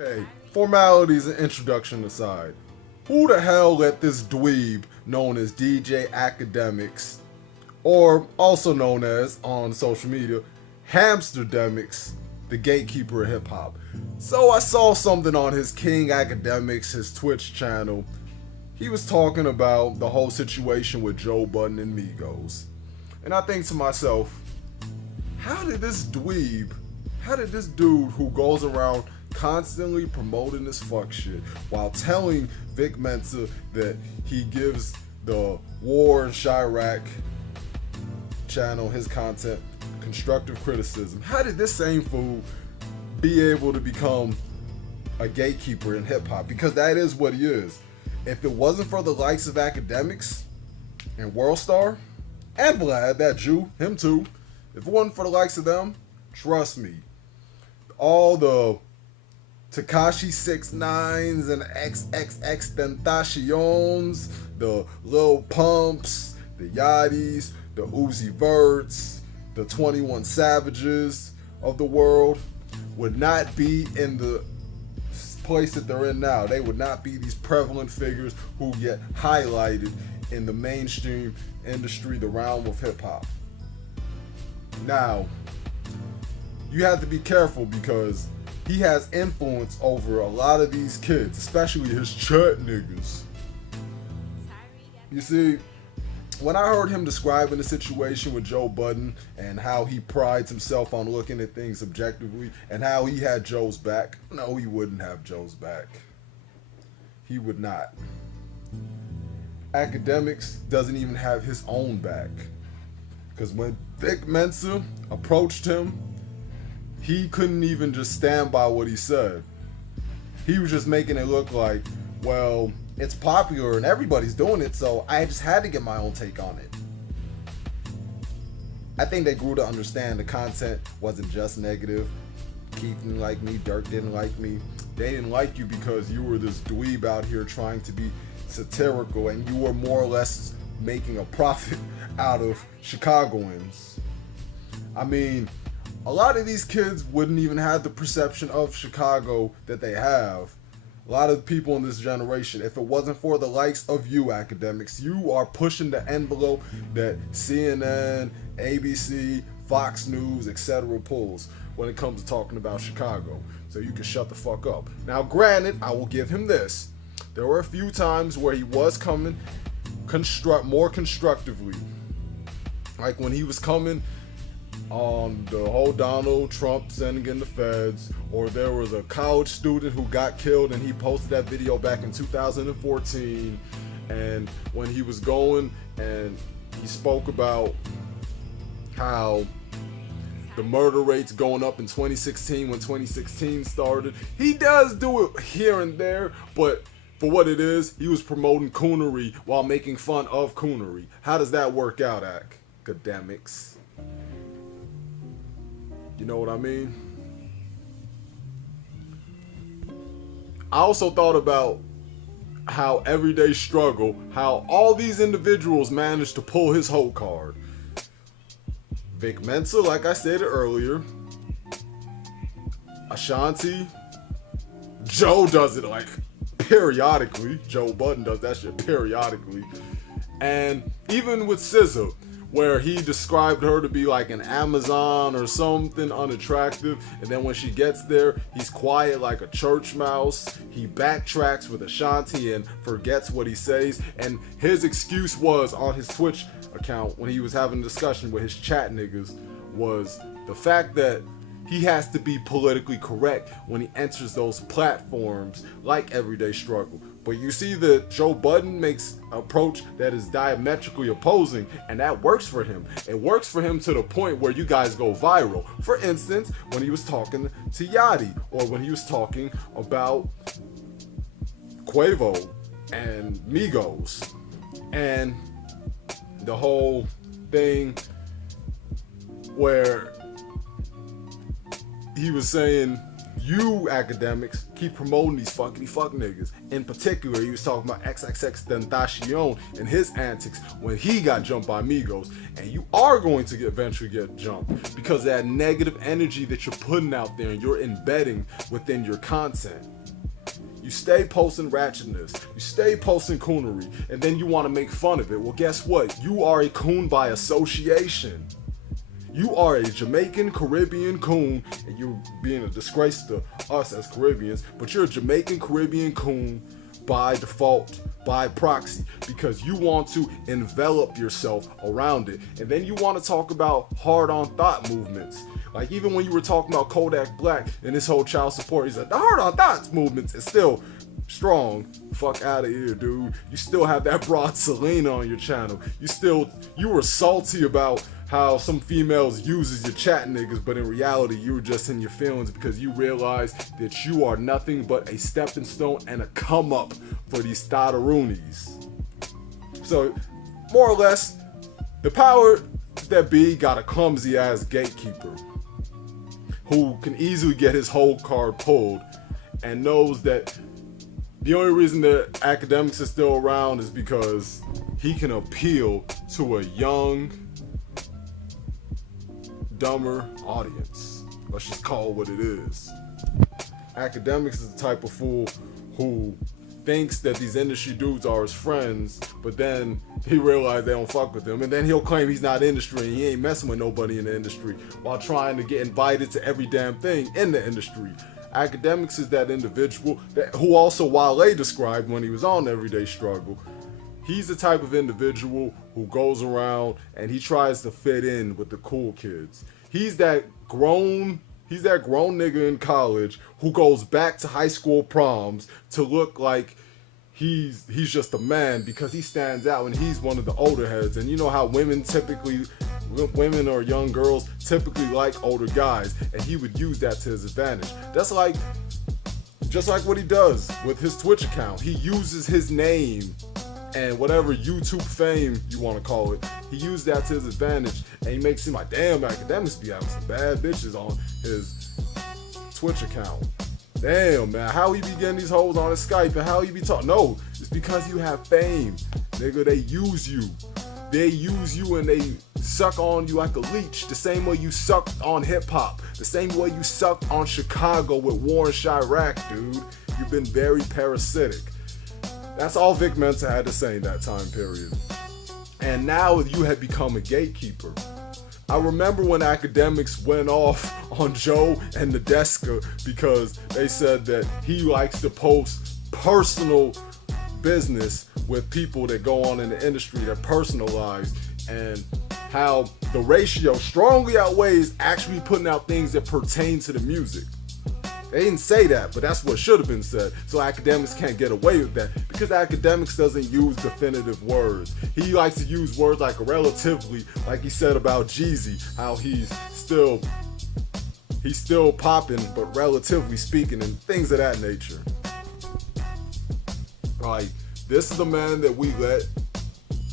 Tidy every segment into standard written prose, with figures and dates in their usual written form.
Hey, formalities and introduction aside, who the hell let this dweeb known as DJ Akademiks, or also known as on social media, Hamsterdemics, the gatekeeper of hip hop? So I saw something on his King Academics, his Twitch channel. He was talking about the whole situation with Joe Budden and Migos. And I think to myself, how did this dweeb, how did this dude who goes around constantly promoting this fuck shit while telling Vic Mensa that he gives the War in Chirac channel, his content, constructive criticism, how did this same fool be able to become a gatekeeper in hip hop? Because that is what he is. If it wasn't for the likes of Akademiks and Worldstar and Vlad, that Jew, him too, if it wasn't for the likes of them, trust me, all the Tekashi 6ix9ines and XXX Tentaciones, the Lil Pumps, the Yachty's, the Uzi Verts, the 21 Savages of the world would not be in the place that they're in now. They would not be these prevalent figures who get highlighted in the mainstream industry, the realm of hip hop. Now, you have to be careful because he has influence over a lot of these kids, especially his chat niggas. You see, when I heard him describing the situation with Joe Budden and how he prides himself on looking at things objectively and how he had Joe's back, no, he wouldn't have Joe's back. He would not. Akademiks doesn't even have his own back. Because when Vic Mensa approached him, he couldn't even just stand by what he said. He was just making it look like, well, it's popular and everybody's doing it, so I just had to get my own take on it. I think they grew to understand the content wasn't just negative. Keith didn't like me, Dirk didn't like me. They didn't like you because you were this dweeb out here trying to be satirical and you were more or less making a profit out of Chicagoans. I mean, a lot of these kids wouldn't even have the perception of Chicago that they have. A lot of people in this generation, if it wasn't for the likes of you, Akademiks, you are pushing the envelope that CNN, ABC, Fox News, etc. pulls when it comes to talking about Chicago. So you can shut the fuck up. Now, granted, I will give him this. There were a few times where he was coming more constructively. Like when he was coming on the whole Donald Trump sending in the feds, or there was a college student who got killed and he posted that video back in 2014, and when he was going and he spoke about how the murder rates going up in 2016 when 2016 started. He does do it here and there, but for what it is, he was promoting coonery while making fun of coonery. How does that work out, Akademiks? You know what I mean? I also thought about how everyday struggle, how all these individuals managed to pull his whole card. Vic Mensa, like I said earlier, Ashanti, Joe does it like periodically. Joe Budden does that shit periodically. And even with SZA, where he described her to be like an Amazon or something unattractive, and then when she gets there, he's quiet like a church mouse. He backtracks with Ashanti and forgets what he says, and his excuse was on his Twitch account when he was having a discussion with his chat niggas was the fact that he has to be politically correct when he enters those platforms like Everyday Struggle. But you see that Joe Budden makes an approach that is diametrically opposing, and that works for him. It works for him to the point where you guys go viral. For instance, when he was talking to Yachty, or when he was talking about Quavo and Migos, and the whole thing where he was saying you Akademiks keep promoting these fuckity fuck niggas. In particular, he was talking about XXXTentacion and his antics when he got jumped by Migos. And you are going to eventually get jumped because of that negative energy that you're putting out there and you're embedding within your content. You stay posting ratchetness, you stay posting coonery, and then you want to make fun of it. Well, guess what? You are a coon by association. You are a Jamaican Caribbean coon, and you're being a disgrace to us as Caribbeans, but you're a Jamaican Caribbean coon by default, by proxy, because you want to envelop yourself around it. And then you want to talk about hard-on thought movements. Like even when you were talking about Kodak Black and this whole child support, he said the hard-on thoughts movements is still strong. Fuck out of here, dude. You still have that broad Selena on your channel. You were salty about how some females uses your chat niggas, but in reality you were just in your feelings because you realized that you are nothing but a stepping stone and a come up for these Thadaroonies. So more or less, the power that be got a clumsy ass gatekeeper who can easily get his whole card pulled and knows that the only reason that Akademiks is still around is because he can appeal to a young, dumber audience. Let's just call it what it is. Akademiks is the type of fool who thinks that these industry dudes are his friends, but then he realized they don't fuck with him, and then he'll claim he's not industry and he ain't messing with nobody in the industry while trying to get invited to every damn thing in the industry. Akademiks is that individual who also Wale described when he was on Everyday Struggle. He's the type of individual who goes around and he tries to fit in with the cool kids. He's that grown nigga in college who goes back to high school proms to look like he's just a man because he stands out and he's one of the older heads. And you know how women or young girls typically like older guys, and he would use that to his advantage. That's just like what he does with his Twitch account. He uses his name and whatever YouTube fame you want to call it, he used that to his advantage, and he makes it seem like, damn, Akademiks be having some bad bitches on his Twitch account. Damn, man, how he be getting these hoes on his Skype and how he be talking? No, it's because you have fame, nigga. They use you. They use you and they suck on you like a leech, the same way you sucked on hip-hop, the same way you sucked on Chicago with Warren Chirac, dude. You've been very parasitic. That's all Vic Mensa had to say in that time period. And now you have become a gatekeeper. I remember when Akademiks went off on Joe and Nadeska because they said that he likes to post personal business with people that go on in the industry that personalize, and how the ratio strongly outweighs actually putting out things that pertain to the music. They didn't say that, but that's what should have been said. So Akademiks can't get away with that because Akademiks doesn't use definitive words. He likes to use words like relatively, like he said about Jeezy, how he's still popping, but relatively speaking, and things of that nature. Like, this is the man that we let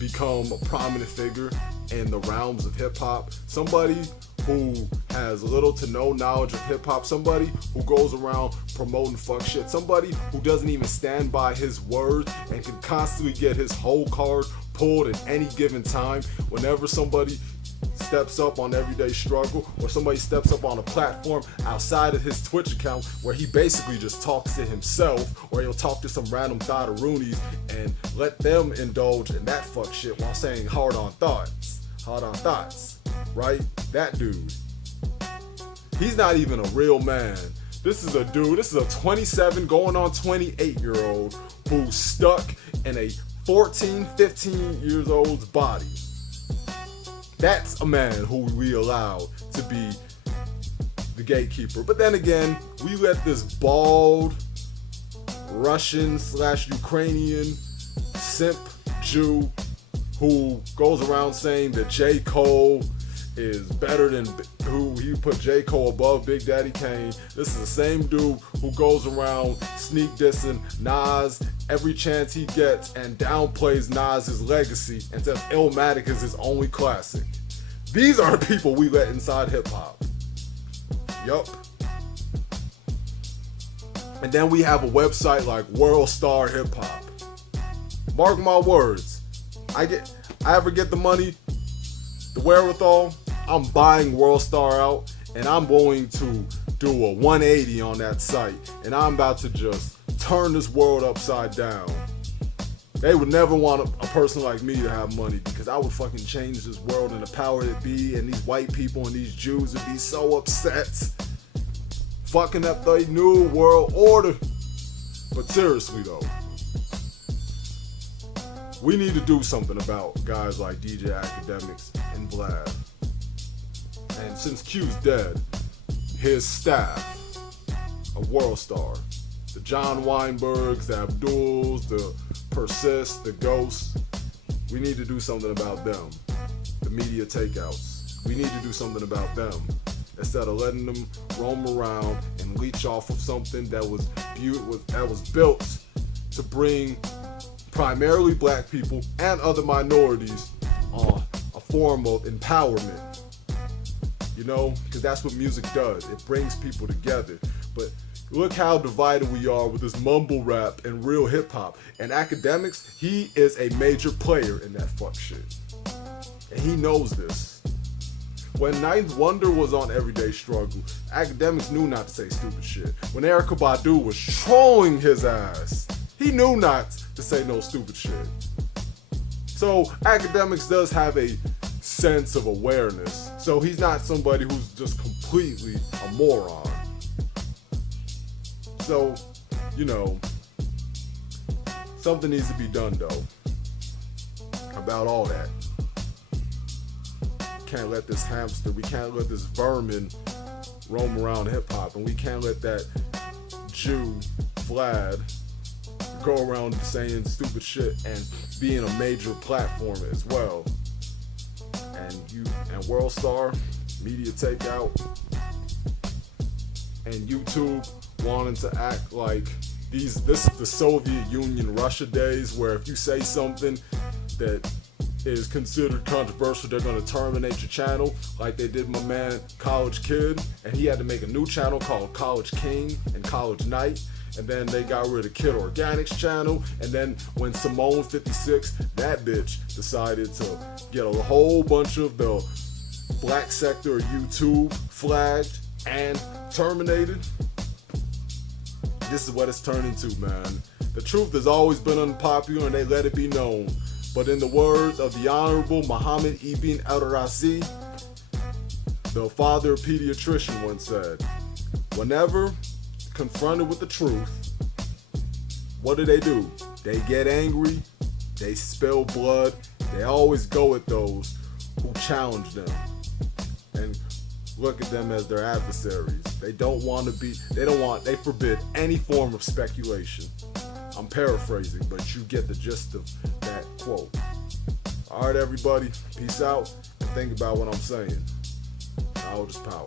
become a prominent figure in the realms of hip-hop. Somebody who has little to no knowledge of hip-hop, somebody who goes around promoting fuck shit, somebody who doesn't even stand by his word and can constantly get his whole card pulled at any given time. Whenever somebody steps up on Everyday Struggle, or somebody steps up on a platform outside of his Twitch account where he basically just talks to himself, or he'll talk to some random Thadaroonies and let them indulge in that fuck shit while saying hard on thoughts, right? That dude, he's not even a real man. This is a 27 going on 28-year-old who's stuck in a 14, 15 years old's body. That's a man who we allow to be the gatekeeper. But then again, we let this bald Russian/Ukrainian simp Jew who goes around saying that J. Cole is better than, who he put J. Cole above Big Daddy Kane. This is the same dude who goes around sneak dissing Nas every chance he gets and downplays Nas' legacy and says Illmatic is his only classic. These are the people we let inside hip hop. Yup. And then we have a website like World Star Hip Hop. Mark my words. I ever get the money, the wherewithal, I'm buying World Star out, and I'm going to do a 180 on that site, and I'm about to just turn this world upside down. They would never want a person like me to have money, because I would fucking change this world, and the power that be, and these white people and these Jews would be so upset, fucking up the new world order. But seriously though, we need to do something about guys like DJ Akademiks and Vlad. And since Q's dead, his staff of World Star, the John Weinbergs, the Abduls, the Persist, the Ghosts, we need to do something about them. The media takeouts, we need to do something about them. Instead of letting them roam around and leech off of something that was built to bring primarily black people and other minorities on a form of empowerment. You know, because that's what music does. It brings people together. But look how divided we are with this mumble rap and real hip hop. And Akademiks, he is a major player in that fuck shit. And he knows this. When Ninth Wonder was on Everyday Struggle, Akademiks knew not to say stupid shit. When Erykah Badu was trolling his ass, he knew not to say no stupid shit. So Akademiks does have a sense of awareness. So he's not somebody who's just completely a moron. So, you know, something needs to be done though about all that. Can't let this hamster, we can't let this vermin roam around hip hop, and we can't let that Jew Vlad go around saying stupid shit and being a major platform as well. And World Star, media takeout, and YouTube wanting to act like this is the Soviet Union Russia days, where if you say something that is considered controversial, they're gonna terminate your channel, like they did my man College Kid, and he had to make a new channel called College King and College Knight. And then they got rid of Kid Organic's channel. And then when Simone 56, that bitch, decided to get a whole bunch of the black sector of YouTube flagged and terminated, this is what it's turned into, man. The truth has always been unpopular, and they let it be known. But in the words of the Honorable Muhammad Ibn al-Razi, the father pediatrician, once said, whenever confronted with the truth, what do? They get angry, they spill blood, they always go at those who challenge them and look at them as their adversaries. They forbid any form of speculation. I'm paraphrasing, but you get the gist of that quote. Alright everybody, peace out, and think about what I'm saying. Knowledge is power.